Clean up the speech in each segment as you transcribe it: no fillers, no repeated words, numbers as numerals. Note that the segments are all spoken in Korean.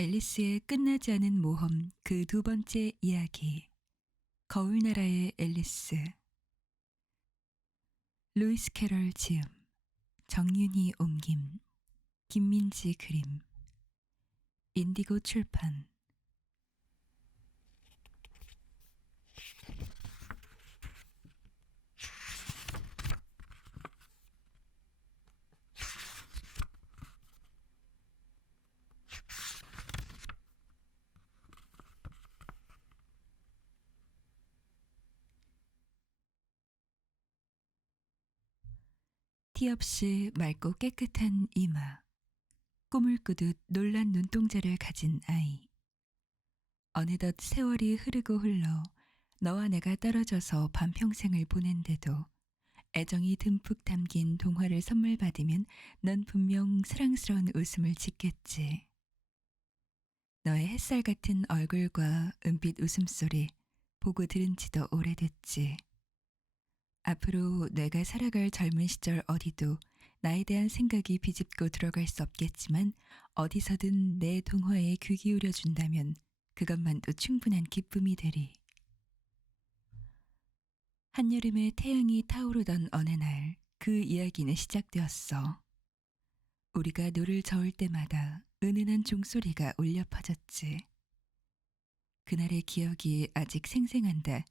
앨리스의 끝나지 않은 모험 그 두 번째 이야기. 거울나라의 앨리스. 루이스 캐럴 지음, 정윤희 옮김, 김민지 그림, 인디고 출판. 티 없이 맑고 깨끗한 이마, 꿈을 꾸듯 놀란 눈동자를 가진 아이. 어느덧 세월이 흐르고 흘러 너와 내가 떨어져서 반평생을 보낸데도 애정이 듬뿍 담긴 동화를 선물 받으면 넌 분명 사랑스러운 웃음을 짓겠지. 너의 햇살 같은 얼굴과 은빛 웃음소리 보고 들은 지도 오래됐지. 앞으로 내가 살아갈 젊은 시절 어디도 나에 대한 생각이 비집고 들어갈 수 없겠지만 어디서든 내 동화에 귀 기울여 준다면 그것만도 충분한 기쁨이 되리. 한여름에 태양이 타오르던 어느 날 그 이야기는 시작되었어. 우리가 노를 저을 때마다 은은한 종소리가 울려 퍼졌지. 그날의 기억이 아직 생생한데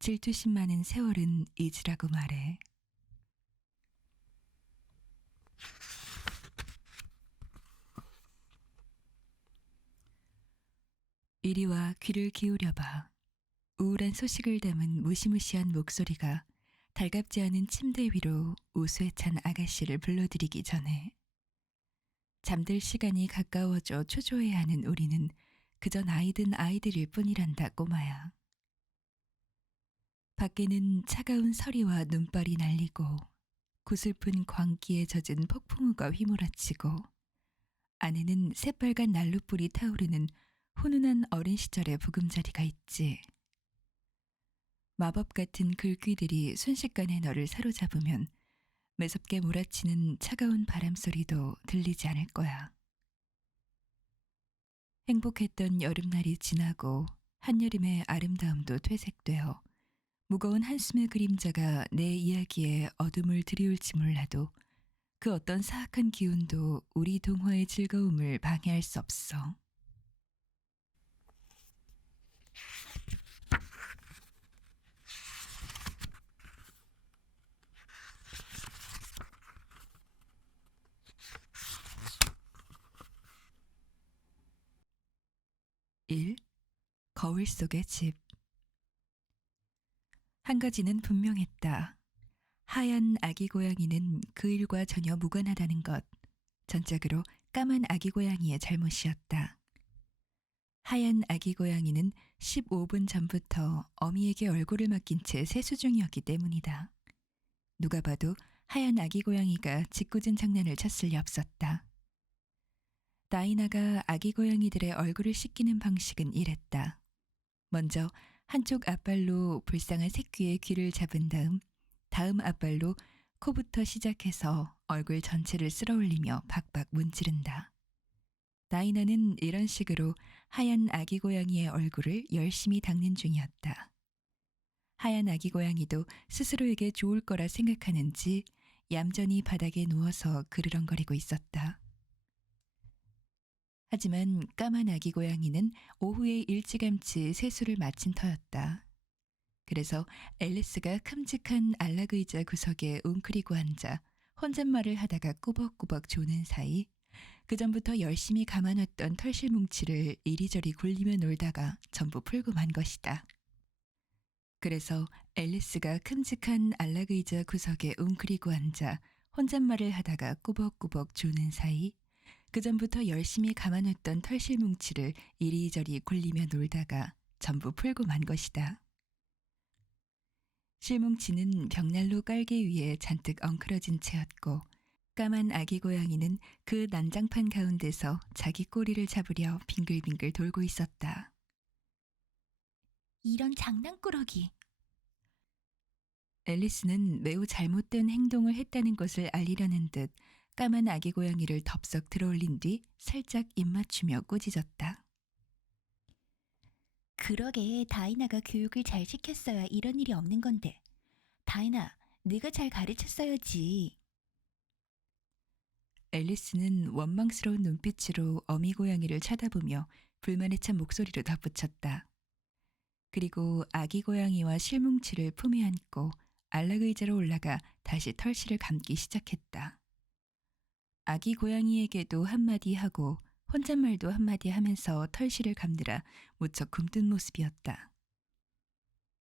질투심 많은 세월은 잊으라고 말해. 이리 와 귀를 기울여봐. 우울한 소식을 담은 무시무시한 목소리가 달갑지 않은 침대 위로 우수에 찬 아가씨를 불러들이기 전에 잠들 시간이 가까워져 초조해하는 우리는 그저 나이든 아이들일 뿐이란다 꼬마야. 밖에는 차가운 서리와 눈발이 날리고 구슬픈 광기에 젖은 폭풍우가 휘몰아치고 안에는 새빨간 난로불이 타오르는 훈훈한 어린 시절의 보금자리가 있지. 마법 같은 글귀들이 순식간에 너를 사로잡으면 매섭게 몰아치는 차가운 바람 소리도 들리지 않을 거야. 행복했던 여름날이 지나고 한여름의 아름다움도 퇴색되어 무거운 한숨의 그림자가 내 이야기에 어둠을 드리울지 몰라도 그 어떤 사악한 기운도 우리 동화의 즐거움을 방해할 수 없어. 일. 거울 속의 집. 한 가지는 분명했다. 하얀 아기 고양이는 그 일과 전혀 무관하다는 것. 전적으로 까만 아기 고양이의 잘못이었다. 하얀 아기 고양이는 15분 전부터 어미에게 얼굴을 맡긴 채 세수 중이었기 때문이다. 누가 봐도 하얀 아기 고양이가 짓궂은 장난을 쳤을 리 없었다. 다이나가 아기 고양이들의 얼굴을 씻기는 방식은 이랬다. 먼저 한쪽 앞발로 불쌍한 새끼의 귀를 잡은 다음 앞발로 코부터 시작해서 얼굴 전체를 쓸어올리며 박박 문지른다. 다이나는 이런 식으로 하얀 아기 고양이의 얼굴을 열심히 닦는 중이었다. 하얀 아기 고양이도 스스로에게 좋을 거라 생각하는지 얌전히 바닥에 누워서 그르렁거리고 있었다. 하지만 까만 아기 고양이는 오후에 일찌감치 세수를 마친 터였다. 그래서 앨리스가 큼직한 안락 의자 구석에 웅크리고 앉아 혼잣말을 하다가 꾸벅꾸벅 조는 사이 그전부터 열심히 감아놨던 털실 뭉치를 이리저리 굴리며 놀다가 전부 풀고 만 것이다. 그래서 앨리스가 큼직한 안락 의자 구석에 웅크리고 앉아 혼잣말을 하다가 꾸벅꾸벅 조는 사이 그전부터 열심히 감아놨던 털실 뭉치를 이리저리 굴리며 놀다가 전부 풀고 만 것이다. 실뭉치는 벽난로 깔개 위에 잔뜩 엉클어진 채였고 까만 아기 고양이는 그 난장판 가운데서 자기 꼬리를 잡으려 빙글빙글 돌고 있었다. 이런 장난꾸러기. 앨리스는 매우 잘못된 행동을 했다는 것을 알리려는 듯 까만 아기 고양이를 덥석 들어올린 뒤 살짝 입맞추며 꾸짖었다. 그러게 다이나가 교육을 잘 시켰어야 이런 일이 없는 건데. 다이나, 네가 잘 가르쳤어야지. 앨리스는 원망스러운 눈빛으로 어미 고양이를 쳐다보며 불만에 찬 목소리로 덧붙였다. 그리고 아기 고양이와 실뭉치를 품에 안고 안락 의자로 올라가 다시 털실을 감기 시작했다. 아기 고양이에게도 한마디 하고 혼잣말도 한마디 하면서 털실을 감느라 무척 굼뜬 모습이었다.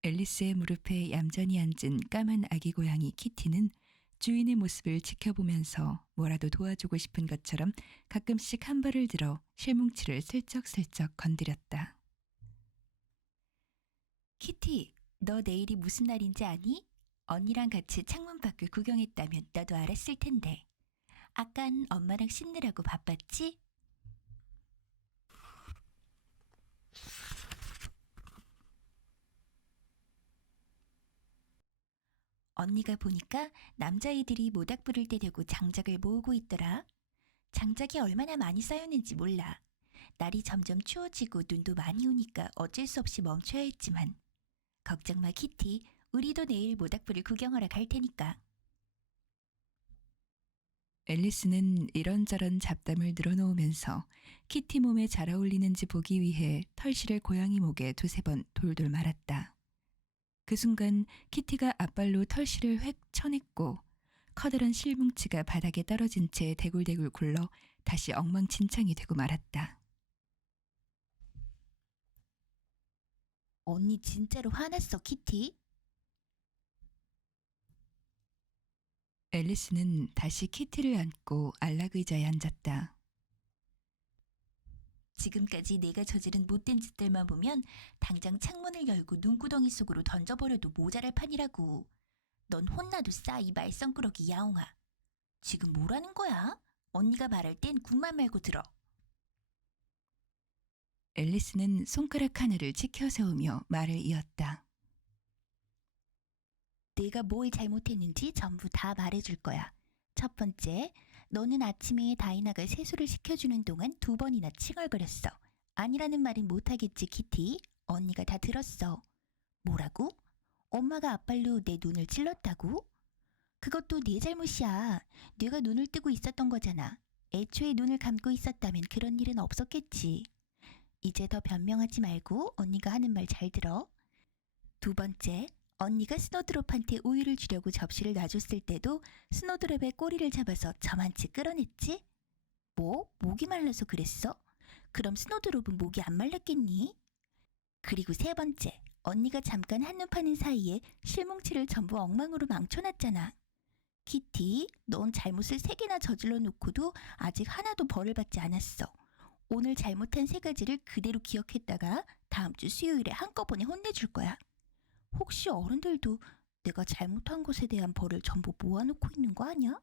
앨리스의 무릎에 얌전히 앉은 까만 아기 고양이 키티는 주인의 모습을 지켜보면서 뭐라도 도와주고 싶은 것처럼 가끔씩 한 발을 들어 실뭉치를 슬쩍슬쩍 건드렸다. 키티, 너 내일이 무슨 날인지 아니? 언니랑 같이 창문 밖을 구경했다면 너도 알았을 텐데. 아깐 엄마랑 씻느라고 바빴지? 언니가 보니까 남자애들이 모닥불을 떼려고 장작을 모으고 있더라. 장작이 얼마나 많이 쌓였는지 몰라. 날이 점점 추워지고 눈도 많이 오니까 어쩔 수 없이 멈춰야 했지만. 걱정 마, 키티. 우리도 내일 모닥불을 구경하러 갈 테니까. 앨리스는 이런저런 잡담을 늘어놓으면서 키티 몸에 잘 어울리는지 보기 위해 털실을 고양이 목에 두세 번 돌돌 말았다. 그 순간 키티가 앞발로 털실을 획 쳐냈고 커다란 실뭉치가 바닥에 떨어진 채 대굴대굴 굴러 다시 엉망진창이 되고 말았다. 언니 진짜로 화났어, 키티? 앨리스는 다시 키티를 안고 안락 의자에 앉았다. 지금까지 내가 저지른 못된 짓들만 보면 당장 창문을 열고 눈구덩이 속으로 던져버려도 모자랄 판이라고. 넌 혼나도 싸, 이 말썽꾸러기 야옹아. 지금 뭐라는 거야? 언니가 말할 땐 군말 말고 들어. 앨리스는 손가락 하나를 치켜 세우며 말을 이었다. 내가 뭘 잘못했는지 전부 다 말해줄 거야. 첫 번째, 너는 아침에 다이나가 세수를 시켜주는 동안 2번이나 칭얼거렸어. 아니라는 말은 못하겠지, 키티. 언니가 다 들었어. 뭐라고? 엄마가 앞발로 내 눈을 찔렀다고? 그것도 네 잘못이야. 내가 눈을 뜨고 있었던 거잖아. 애초에 눈을 감고 있었다면 그런 일은 없었겠지. 이제 더 변명하지 말고 언니가 하는 말 잘 들어. 두 번째, 언니가 스노드롭한테 우유를 주려고 접시를 놔줬을 때도 스노드롭의 꼬리를 잡아서 저만치 끌어냈지? 뭐? 목이 말라서 그랬어? 그럼 스노드롭은 목이 안 말랐겠니? 그리고 세 번째, 언니가 잠깐 한눈 파는 사이에 실뭉치를 전부 엉망으로 망쳐놨잖아. 키티, 넌 잘못을 3개나 저질러 놓고도 아직 하나도 벌을 받지 않았어. 오늘 잘못한 3가지를 그대로 기억했다가 다음 주 수요일에 한꺼번에 혼내줄 거야. 혹시 어른들도 내가 잘못한 것에 대한 벌을 전부 모아놓고 있는 거 아니야?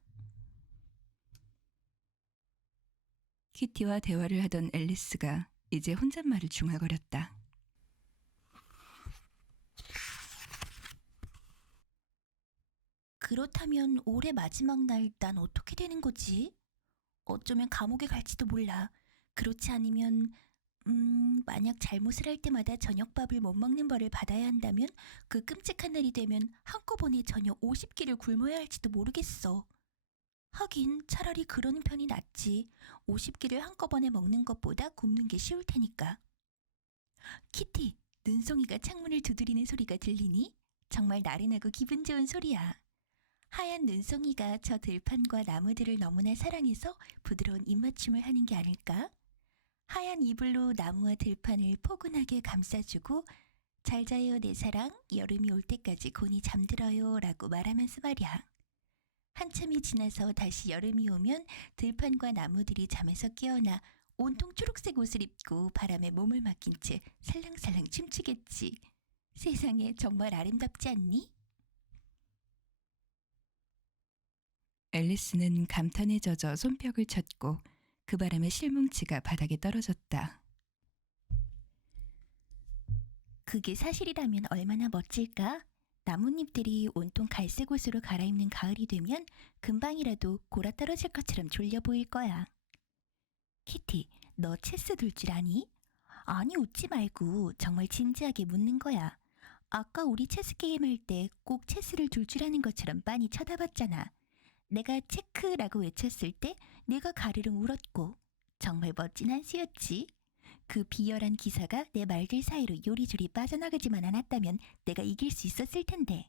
키티와 대화를 하던 앨리스가 이제 혼잣말을 중얼거렸다. 그렇다면 올해 마지막 날 난 어떻게 되는 거지? 어쩌면 감옥에 갈지도 몰라. 그렇지 않으면 만약 잘못을 할 때마다 저녁밥을 못 먹는 벌을 받아야 한다면 그 끔찍한 날이 되면 한꺼번에 저녁 50끼를 굶어야 할지도 모르겠어. 하긴 차라리 그러는 편이 낫지. 50끼를 한꺼번에 먹는 것보다 굶는 게 쉬울 테니까. 키티, 눈송이가 창문을 두드리는 소리가 들리니? 정말 나른하고 기분 좋은 소리야. 하얀 눈송이가 저 들판과 나무들을 너무나 사랑해서 부드러운 입맞춤을 하는 게 아닐까? 하얀 이불로 나무와 들판을 포근하게 감싸주고 잘 자요 내 사랑, 여름이 올 때까지 곤히 잠들어요 라고 말하면서 말이야. 한참이 지나서 다시 여름이 오면 들판과 나무들이 잠에서 깨어나 온통 초록색 옷을 입고 바람에 몸을 맡긴 채 살랑살랑 춤추겠지. 세상에 정말 아름답지 않니? 앨리스는 감탄에 젖어 손뼉을 쳤고 그 바람에 실뭉치가 바닥에 떨어졌다. 그게 사실이라면 얼마나 멋질까? 나뭇잎들이 온통 갈색 옷으로 갈아입는 가을이 되면 금방이라도 골아 떨어질 것처럼 졸려 보일 거야. 키티, 너 체스 둘 줄 아니? 아니, 웃지 말고 정말 진지하게 묻는 거야. 아까 우리 체스 게임 할 때 꼭 체스를 둘 줄 아는 것처럼 빤히 쳐다봤잖아. 내가 체크라고 외쳤을 때 내가 가르릉 울었고 정말 멋진 한수였지. 그 비열한 기사가 내 말들 사이로 요리조리 빠져나가지만 않았다면 내가 이길 수 있었을 텐데.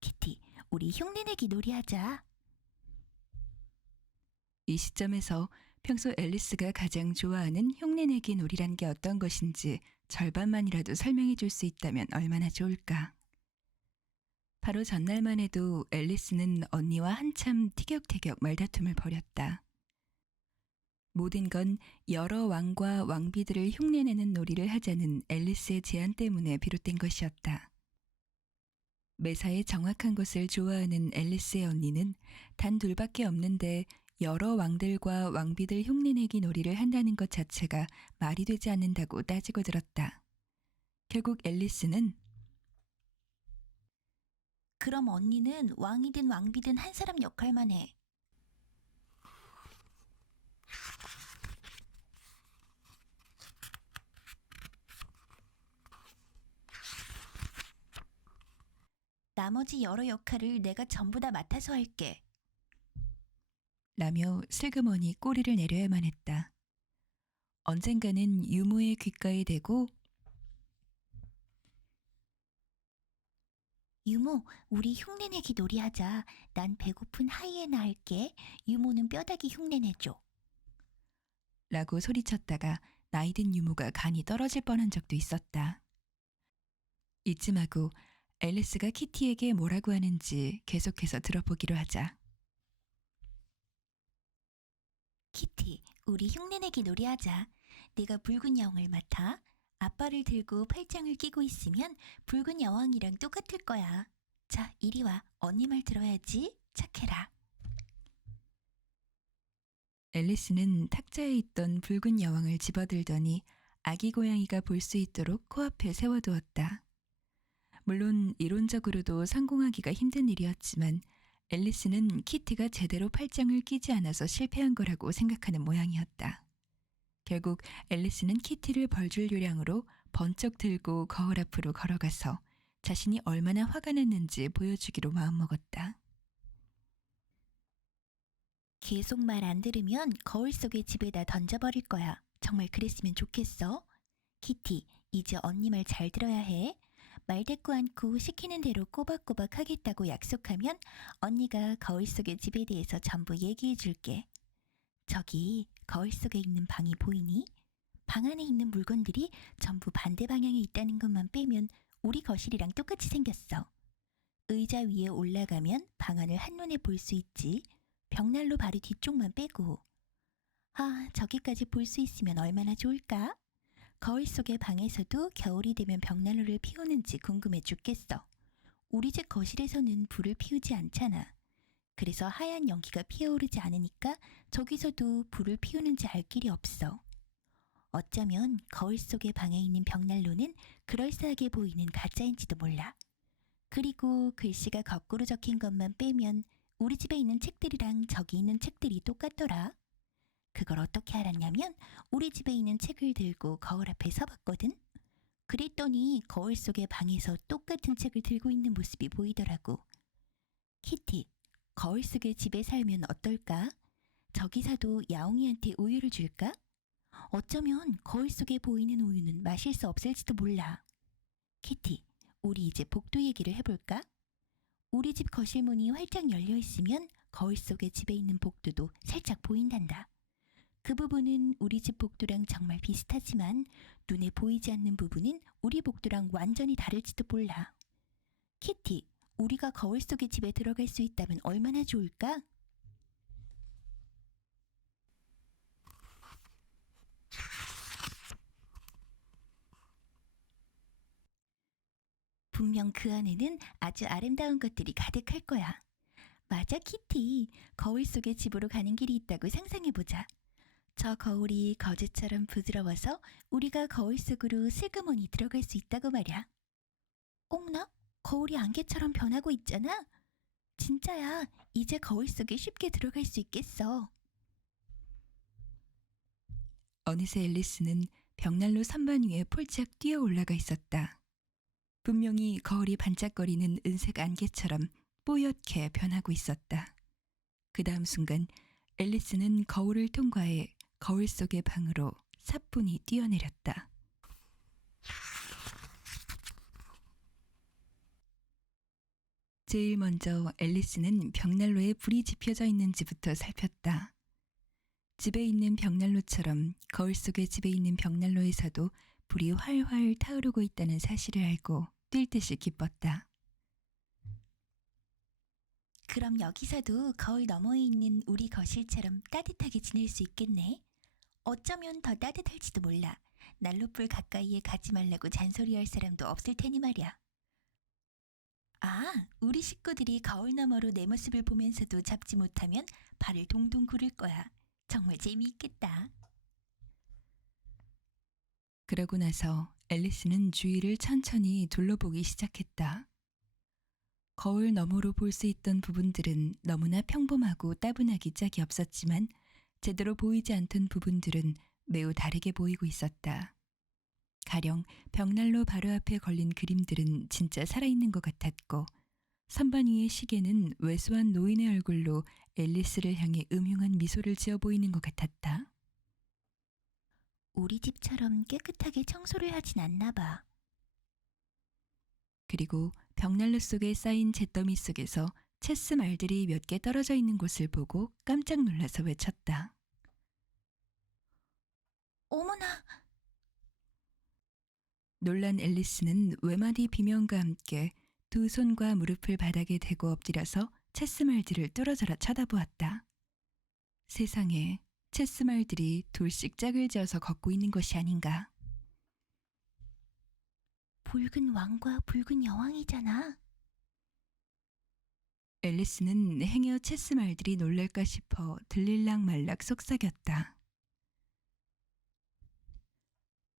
키티, 우리 흉내내기 놀이하자. 이 시점에서 평소 앨리스가 가장 좋아하는 흉내내기 놀이란 게 어떤 것인지 절반만이라도 설명해 줄 수 있다면 얼마나 좋을까. 바로 전날만 해도 앨리스는 언니와 한참 티격태격 말다툼을 벌였다. 모든 건 여러 왕과 왕비들을 흉내내는 놀이를 하자는 앨리스의 제안 때문에 비롯된 것이었다. 매사에 정확한 것을 좋아하는 앨리스의 언니는 단 둘밖에 없는데 여러 왕들과 왕비들 흉내내기 놀이를 한다는 것 자체가 말이 되지 않는다고 따지고 들었다. 결국 앨리스는 그럼 언니는 왕이든 왕비든 한 사람 역할만 해. 나머지 여러 역할을 내가 전부 다 맡아서 할게. 라며 슬그머니 꼬리를 내려야만 했다. 언젠가는 유모의 귓가에 대고 유모, 우리 흉내내기 놀이하자. 난 배고픈 하이에나 할게. 유모는 뼈다귀 흉내내줘. 라고 소리쳤다가 나이든 유모가 간이 떨어질 뻔한 적도 있었다. 이쯤하고 앨리스가 키티에게 뭐라고 하는지 계속해서 들어보기로 하자. 키티, 우리 흉내내기 놀이하자. 내가 붉은 여왕을 맡아. 아빠를 들고 팔짱을 끼고 있으면 붉은 여왕이랑 똑같을 거야. 자, 이리 와. 언니 말 들어야지. 착해라. 앨리스는 탁자에 있던 붉은 여왕을 집어들더니 아기 고양이가 볼 수 있도록 코앞에 세워두었다. 물론 이론적으로도 성공하기가 힘든 일이었지만 앨리스는 키티가 제대로 팔짱을 끼지 않아서 실패한 거라고 생각하는 모양이었다. 결국 앨리스는 키티를 벌줄 요량으로 번쩍 들고 거울 앞으로 걸어가서 자신이 얼마나 화가 났는지 보여주기로 마음먹었다. 계속 말 안 들으면 거울 속의 집에다 던져버릴 거야. 정말 그랬으면 좋겠어. 키티, 이제 언니 말 잘 들어야 해. 말대꾸 않고 시키는 대로 꼬박꼬박 하겠다고 약속하면 언니가 거울 속의 집에 대해서 전부 얘기해 줄게. 저기 거울 속에 있는 방이 보이니? 방 안에 있는 물건들이 전부 반대 방향에 있다는 것만 빼면 우리 거실이랑 똑같이 생겼어. 의자 위에 올라가면 방 안을 한눈에 볼 수 있지. 벽난로 바로 뒤쪽만 빼고. 아, 저기까지 볼 수 있으면 얼마나 좋을까? 거울 속의 방에서도 겨울이 되면 벽난로를 피우는지 궁금해 죽겠어. 우리 집 거실에서는 불을 피우지 않잖아. 그래서 하얀 연기가 피어오르지 않으니까 저기서도 불을 피우는지 알 길이 없어. 어쩌면 거울 속의 방에 있는 벽난로는 그럴싸하게 보이는 가짜인지도 몰라. 그리고 글씨가 거꾸로 적힌 것만 빼면 우리 집에 있는 책들이랑 저기 있는 책들이 똑같더라. 그걸 어떻게 알았냐면 우리 집에 있는 책을 들고 거울 앞에 서봤거든. 그랬더니 거울 속의 방에서 똑같은 책을 들고 있는 모습이 보이더라고. 키티, 거울 속의 집에 살면 어떨까? 저기사도 야옹이한테 우유를 줄까? 어쩌면 거울 속에 보이는 우유는 마실 수 없을지도 몰라. 키티, 우리 이제 복도 얘기를 해볼까? 우리 집 거실 문이 활짝 열려 있으면 거울 속의 집에 있는 복도도 살짝 보인단다. 그 부분은 우리 집 복도랑 정말 비슷하지만 눈에 보이지 않는 부분은 우리 복도랑 완전히 다를지도 몰라. 키티, 우리가 거울 속의 집에 들어갈 수 있다면 얼마나 좋을까? 분명 그 안에는 아주 아름다운 것들이 가득할 거야. 맞아, 키티. 거울 속의 집으로 가는 길이 있다고 상상해보자. 저 거울이 거즈처럼 부드러워서 우리가 거울 속으로 슬그머니 들어갈 수 있다고 말이야. 어머나, 거울이 안개처럼 변하고 있잖아. 진짜야. 이제 거울 속에 쉽게 들어갈 수 있겠어. 어느새 앨리스는 벽난로 선반 위에 폴짝 뛰어 올라가 있었다. 분명히 거울이 반짝거리는 은색 안개처럼 뽀얗게 변하고 있었다. 그 다음 순간 앨리스는 거울을 통과해 거울 속의 방으로 사뿐히 뛰어내렸다. 제일 먼저 앨리스는 벽난로에 불이 지펴져 있는지부터 살폈다. 집에 있는 벽난로처럼 거울 속의 집에 있는 벽난로에서도 불이 활활 타오르고 있다는 사실을 알고 뛸 듯이 기뻤다. 그럼 여기서도 거울 너머에 있는 우리 거실처럼 따뜻하게 지낼 수 있겠네. 어쩌면 더 따뜻할지도 몰라. 난로불 가까이에 가지 말라고 잔소리할 사람도 없을 테니 말이야. 아, 우리 식구들이 거울 너머로 내 모습을 보면서도 잡지 못하면 발을 동동 구를 거야. 정말 재미있겠다. 그러고 나서 앨리스는 주위를 천천히 둘러보기 시작했다. 거울 너머로 볼 수 있던 부분들은 너무나 평범하고 따분하기 짝이 없었지만 제대로 보이지 않던 부분들은 매우 다르게 보이고 있었다. 가령 벽난로 바로 앞에 걸린 그림들은 진짜 살아있는 것 같았고 선반 위의 시계는 왜소한 노인의 얼굴로 앨리스를 향해 음흉한 미소를 지어 보이는 것 같았다. 우리 집처럼 깨끗하게 청소를 하진 않나 봐. 그리고 벽난로 속에 쌓인 잿더미 속에서 체스 말들이 몇 개 떨어져 있는 곳을 보고 깜짝 놀라서 외쳤다. 어머나! 놀란 앨리스는 외마디 비명과 함께 두 손과 무릎을 바닥에 대고 엎드려서 체스말들을 뚫어져라 쳐다보았다. 세상에 체스말들이 둘씩 짝을 지어서 걷고 있는 것이 아닌가. 붉은 왕과 붉은 여왕이잖아. 앨리스는 행여 체스말들이 놀랄까 싶어 들릴락 말락 속삭였다.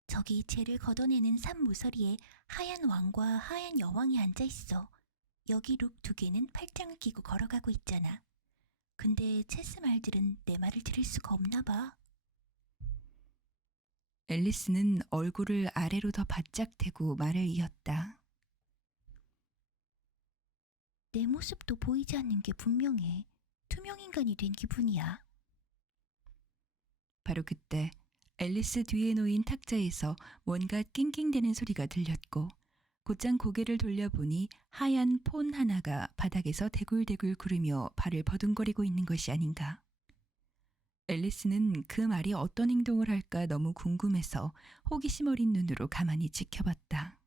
저기 죄를 걷어내는 산 모서리에 하얀 왕과 하얀 여왕이 앉아 있어. 여기 룩 두 개는 팔짱을 끼고 걸어가고 있잖아. 근데 체스 말들은 내 말을 들을 수가 없나 봐. 앨리스는 얼굴을 아래로 더 바짝 대고 말을 이었다. 내 모습도 보이지 않는 게 분명해. 투명 인간이 된 기분이야. 바로 그때 앨리스 뒤에 놓인 탁자에서 뭔가 낑낑대는 소리가 들렸고 곧장 고개를 돌려보니 하얀 폰 하나가 바닥에서 대굴대굴 구르며 발을 버둥거리고 있는 것이 아닌가. 앨리스는 그 말이 어떤 행동을 할까 너무 궁금해서 호기심 어린 눈으로 가만히 지켜봤다.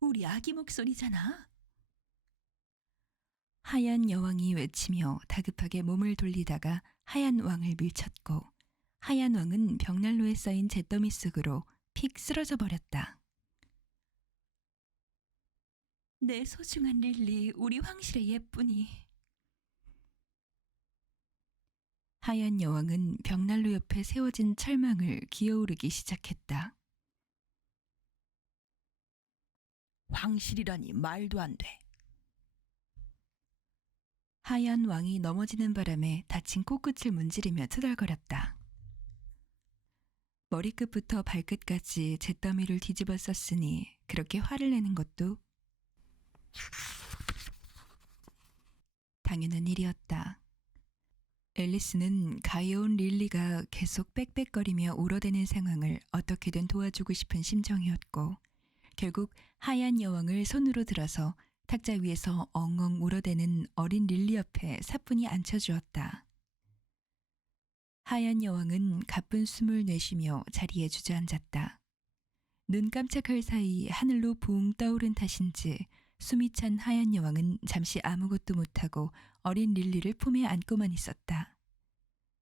우리 아기 목소리잖아. 하얀 여왕이 외치며 다급하게 몸을 돌리다가 하얀 왕을 밀쳤고 하얀 왕은 벽난로에 쌓인 잿더미 속으로 픽 쓰러져 버렸다. 내 소중한 릴리, 우리 황실의 예쁜이. 하얀 여왕은 벽난로 옆에 세워진 철망을 기어오르기 시작했다. 황실이라니 말도 안 돼. 하얀 왕이 넘어지는 바람에 다친 코끝을 문지르며 투덜거렸다. 머리끝부터 발끝까지 잿더미를 뒤집어 썼으니 그렇게 화를 내는 것도 당연한 일이었다. 앨리스는 가여운 릴리가 계속 빽빽거리며 울어대는 상황을 어떻게든 도와주고 싶은 심정이었고 결국 하얀 여왕을 손으로 들어서 탁자 위에서 엉엉 울어대는 어린 릴리 옆에 사뿐히 앉혀주었다. 하얀 여왕은 가쁜 숨을 내쉬며 자리에 주저앉았다. 눈 깜짝할 사이 하늘로 붕 떠오른 탓인지 숨이 찬 하얀 여왕은 잠시 아무것도 못하고 어린 릴리를 품에 안고만 있었다.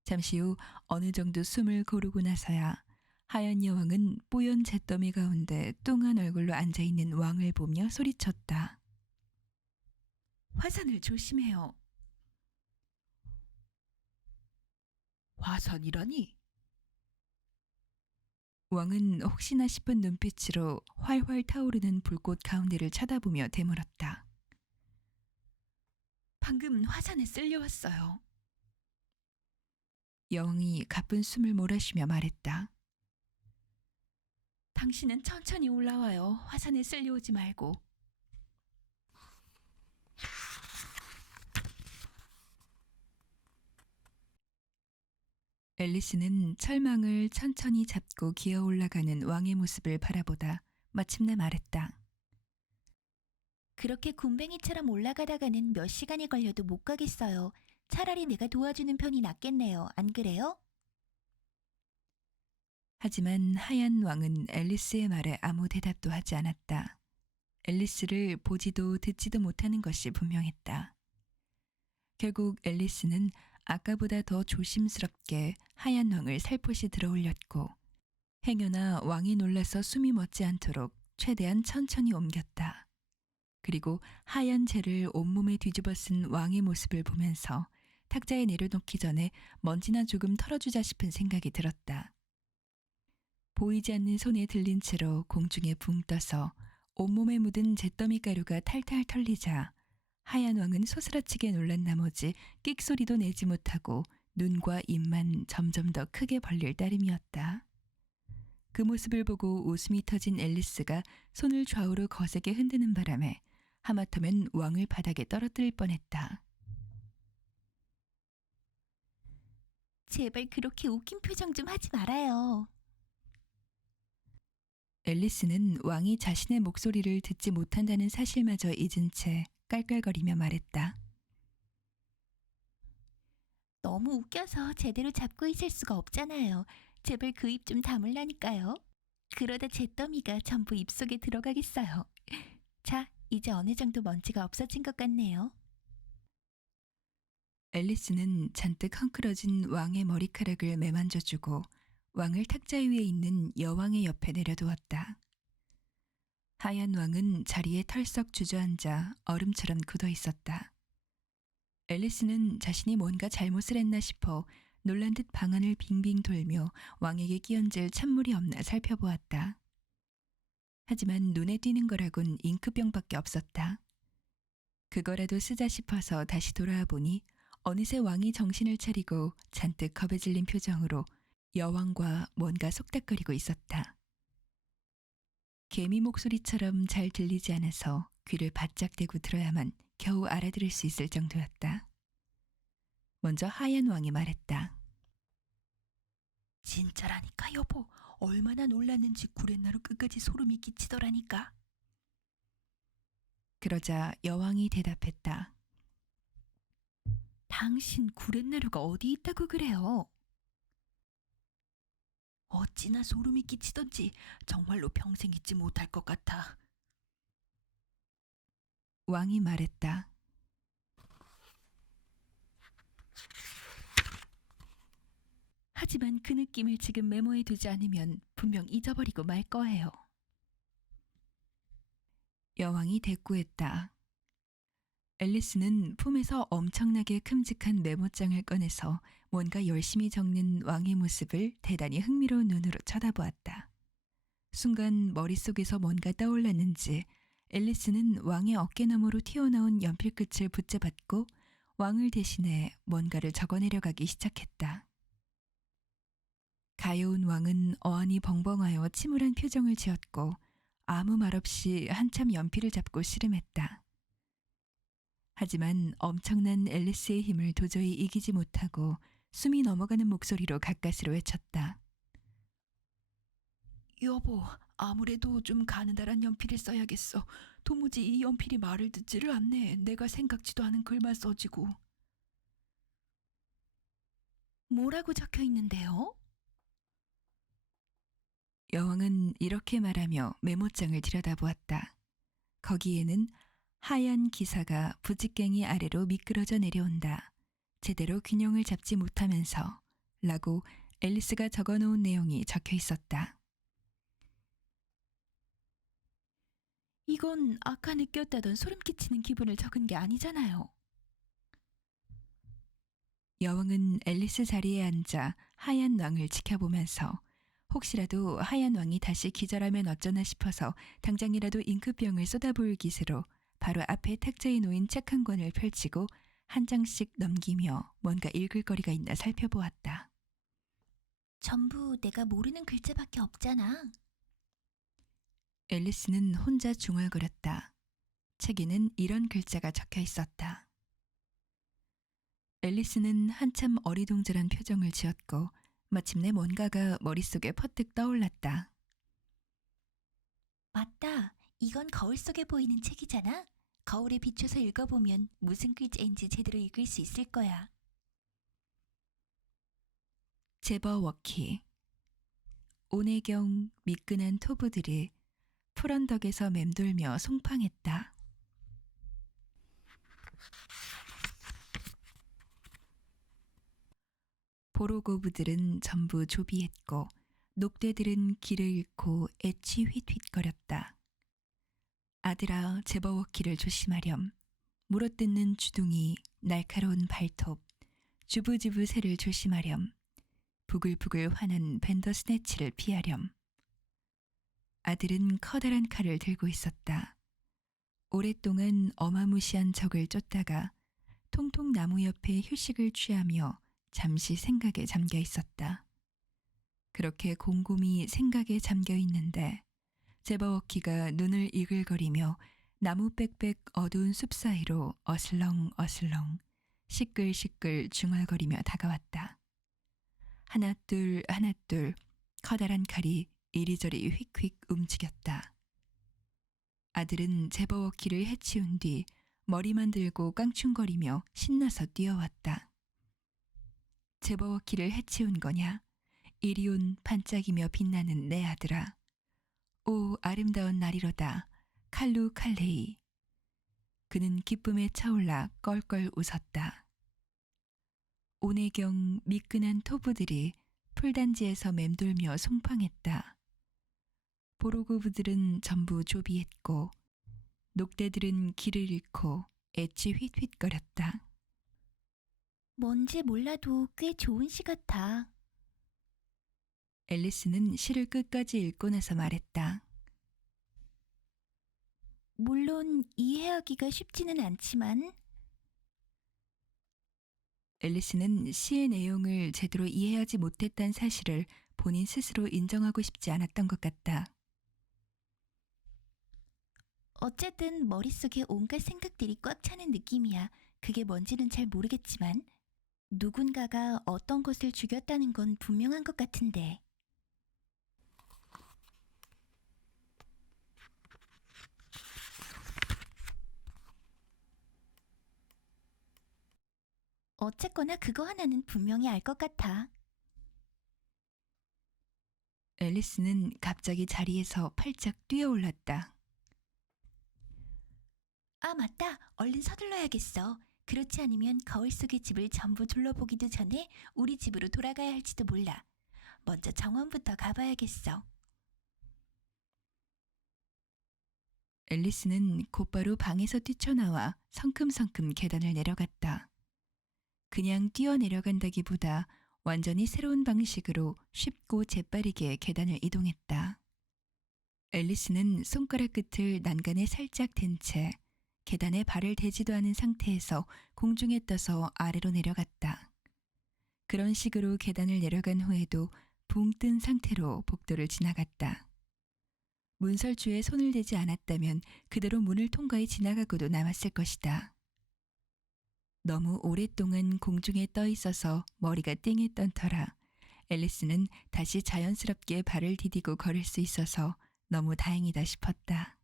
잠시 후 어느 정도 숨을 고르고 나서야 하얀 여왕은 뽀얀 잿더미 가운데 뚱한 얼굴로 앉아있는 왕을 보며 소리쳤다. 화산을 조심해요. 화산이라니? 왕은 혹시나 싶은 눈빛으로 활활 타오르는 불꽃 가운데를 쳐다보며 되물었다. 방금 화산에 쓸려왔어요. 여왕이 가쁜 숨을 몰아쉬며 말했다. 당신은 천천히 올라와요. 화산에 쓸려오지 말고. 앨리스는 철망을 천천히 잡고 기어 올라가는 왕의 모습을 바라보다 마침내 말했다. 그렇게 굼벵이처럼 올라가다가는 몇 시간이 걸려도 못 가겠어요. 차라리 내가 도와주는 편이 낫겠네요. 안 그래요? 하지만 하얀 왕은 앨리스의 말에 아무 대답도 하지 않았다. 앨리스를 보지도 듣지도 못하는 것이 분명했다. 결국 앨리스는 아까보다 더 조심스럽게 하얀 왕을 살포시 들어올렸고 행여나 왕이 놀라서 숨이 멎지 않도록 최대한 천천히 옮겼다. 그리고 하얀 재를 온몸에 뒤집어 쓴 왕의 모습을 보면서 탁자에 내려놓기 전에 먼지나 조금 털어주자 싶은 생각이 들었다. 보이지 않는 손에 들린 채로 공중에 붕 떠서 온몸에 묻은 잿더미 가루가 탈탈 털리자 하얀 왕은 소스라치게 놀란 나머지 끽소리도 내지 못하고 눈과 입만 점점 더 크게 벌릴 따름이었다. 그 모습을 보고 웃음이 터진 앨리스가 손을 좌우로 거세게 흔드는 바람에 하마터면 왕을 바닥에 떨어뜨릴 뻔했다. 제발 그렇게 웃긴 표정 좀 하지 말아요. 앨리스는 왕이 자신의 목소리를 듣지 못한다는 사실마저 잊은 채 깔깔거리며 말했다. 너무 웃겨서 제대로 잡고 있을 수가 없잖아요. 제발 그 입 좀 다물라니까요. 그러다 잿더미가 전부 입속에 들어가겠어요. 자, 이제 어느 정도 먼지가 없어진 것 같네요. 앨리스는 잔뜩 헝클어진 왕의 머리카락을 매만져주고 왕을 탁자 위에 있는 여왕의 옆에 내려두었다. 하얀 왕은 자리에 털썩 주저앉아 얼음처럼 굳어 있었다. 앨리스는 자신이 뭔가 잘못을 했나 싶어 놀란 듯 방안을 빙빙 돌며 왕에게 끼얹을 찬물이 없나 살펴보았다. 하지만 눈에 띄는 거라곤 잉크병밖에 없었다. 그거라도 쓰자 싶어서 다시 돌아와 보니 어느새 왕이 정신을 차리고 잔뜩 겁에 질린 표정으로 여왕과 뭔가 속닥거리고 있었다. 개미 목소리처럼 잘 들리지 않아서 귀를 바짝 대고 들어야만 겨우 알아들을 수 있을 정도였다. 먼저 하얀 왕이 말했다. 진짜라니까 여보. 얼마나 놀랐는지 구렛나루 끝까지 소름이 끼치더라니까. 그러자 여왕이 대답했다. 당신 구렛나루가 어디 있다고 그래요? 어찌나 소름이 끼치던지 정말로 평생 잊지 못할 것 같아. 왕이 말했다. 하지만 그 느낌을 지금 메모해 두지 않으면 분명 잊어버리고 말 거예요. 여왕이 대꾸했다. 앨리스는 품에서 엄청나게 큼직한 메모장을 꺼내서 뭔가 열심히 적는 왕의 모습을 대단히 흥미로운 눈으로 쳐다보았다. 순간 머릿속에서 뭔가 떠올랐는지 앨리스는 왕의 어깨너머로 튀어나온 연필 끝을 붙잡았고 왕을 대신해 뭔가를 적어내려가기 시작했다. 가여운 왕은 어안이 벙벙하여 침울한 표정을 지었고 아무 말 없이 한참 연필을 잡고 씨름했다. 하지만 엄청난 앨리스의 힘을 도저히 이기지 못하고 숨이 넘어가는 목소리로 가까스로 외쳤다. 여보, 아무래도 좀 가느다란 연필을 써야겠어. 도무지 이 연필이 말을 듣지를 않네. 내가 생각지도 않은 글만 써지고. 뭐라고 적혀 있는데요? 여왕은 이렇게 말하며 메모장을 들여다보았다. 거기에는 하얀 기사가 부직갱이 아래로 미끄러져 내려온다. 제대로 균형을 잡지 못하면서 라고 앨리스가 적어놓은 내용이 적혀 있었다. 이건 아까 느꼈다던 소름 끼치는 기분을 적은 게 아니잖아요. 여왕은 앨리스 자리에 앉아 하얀 왕을 지켜보면서 혹시라도 하얀 왕이 다시 기절하면 어쩌나 싶어서 당장이라도 잉크병을 쏟아부을 기세로 바로 앞에 탁자에 놓인 책 한 권을 펼치고 한 장씩 넘기며 뭔가 읽을 거리가 있나 살펴보았다. 전부 내가 모르는 글자밖에 없잖아. 앨리스는 혼자 중얼거렸다. 책에는 이런 글자가 적혀 있었다. 앨리스는 한참 어리동절한 표정을 지었고 마침내 뭔가가 머릿속에 퍼뜩 떠올랐다. 맞다. 이건 거울 속에 보이는 책이잖아. 거울에 비춰서 읽어보면 무슨 글자인지 제대로 읽을 수 있을 거야. 제버워키. 온해경 미끈한 토부들이 풀언덕에서 맴돌며 송팡했다. 보로고브들은 전부 조비했고 녹대들은 길을 잃고 애취 휘휘거렸다. 아들아, 제버워키를 조심하렴. 물어뜯는 주둥이, 날카로운 발톱, 주부주부 새를 조심하렴. 부글부글 화난 밴더스네치를 피하렴. 아들은 커다란 칼을 들고 있었다. 오랫동안 어마무시한 적을 쫓다가 통통 나무 옆에 휴식을 취하며 잠시 생각에 잠겨 있었다. 그렇게 곰곰이 생각에 잠겨 있는데 제버워키가 눈을 이글거리며 나무 빽빽 어두운 숲 사이로 어슬렁어슬렁 시끌시끌 중얼거리며 다가왔다. 하나둘 하나둘 커다란 칼이 이리저리 휙휙 움직였다. 아들은 제버워키를 해치운 뒤 머리만 들고 깡충거리며 신나서 뛰어왔다. 제버워키를 해치운 거냐? 이리 온 반짝이며 빛나는 내 아들아. 오, 아름다운 날이로다. 칼루 칼레이. 그는 기쁨에 차올라 껄껄 웃었다. 온해경 미끈한 토부들이 풀단지에서 맴돌며 송팡했다. 보로고브들은 전부 조비했고 녹대들은 길을 잃고 애취 휘휘거렸다. 뭔지 몰라도 꽤 좋은 시 같아. 앨리스는 시를 끝까지 읽고 나서 말했다. 물론 이해하기가 쉽지는 않지만 앨리스는 시의 내용을 제대로 이해하지 못했다는 사실을 본인 스스로 인정하고 싶지 않았던 것 같다. 어쨌든 머릿속에 온갖 생각들이 꽉 차는 느낌이야. 그게 뭔지는 잘 모르겠지만 누군가가 어떤 것을 죽였다는 건 분명한 것 같은데. 어쨌거나 그거 하나는 분명히 알 것 같아. 앨리스는 갑자기 자리에서 팔짝 뛰어올랐다. 아, 맞다. 얼른 서둘러야겠어. 그렇지 않으면 거울 속의 집을 전부 둘러보기도 전에 우리 집으로 돌아가야 할지도 몰라. 먼저 정원부터 가봐야겠어. 앨리스는 곧바로 방에서 뛰쳐나와 성큼성큼 계단을 내려갔다. 그냥 뛰어내려간다기보다 완전히 새로운 방식으로 쉽고 재빠르게 계단을 이동했다. 앨리스는 손가락 끝을 난간에 살짝 댄 채 계단에 발을 대지도 않은 상태에서 공중에 떠서 아래로 내려갔다. 그런 식으로 계단을 내려간 후에도 붕 뜬 상태로 복도를 지나갔다. 문설주에 손을 대지 않았다면 그대로 문을 통과해 지나가고도 남았을 것이다. 너무 오랫동안 공중에 떠 있어서 머리가 띵했던 터라 앨리스는 다시 자연스럽게 발을 디디고 걸을 수 있어서 너무 다행이다 싶었다.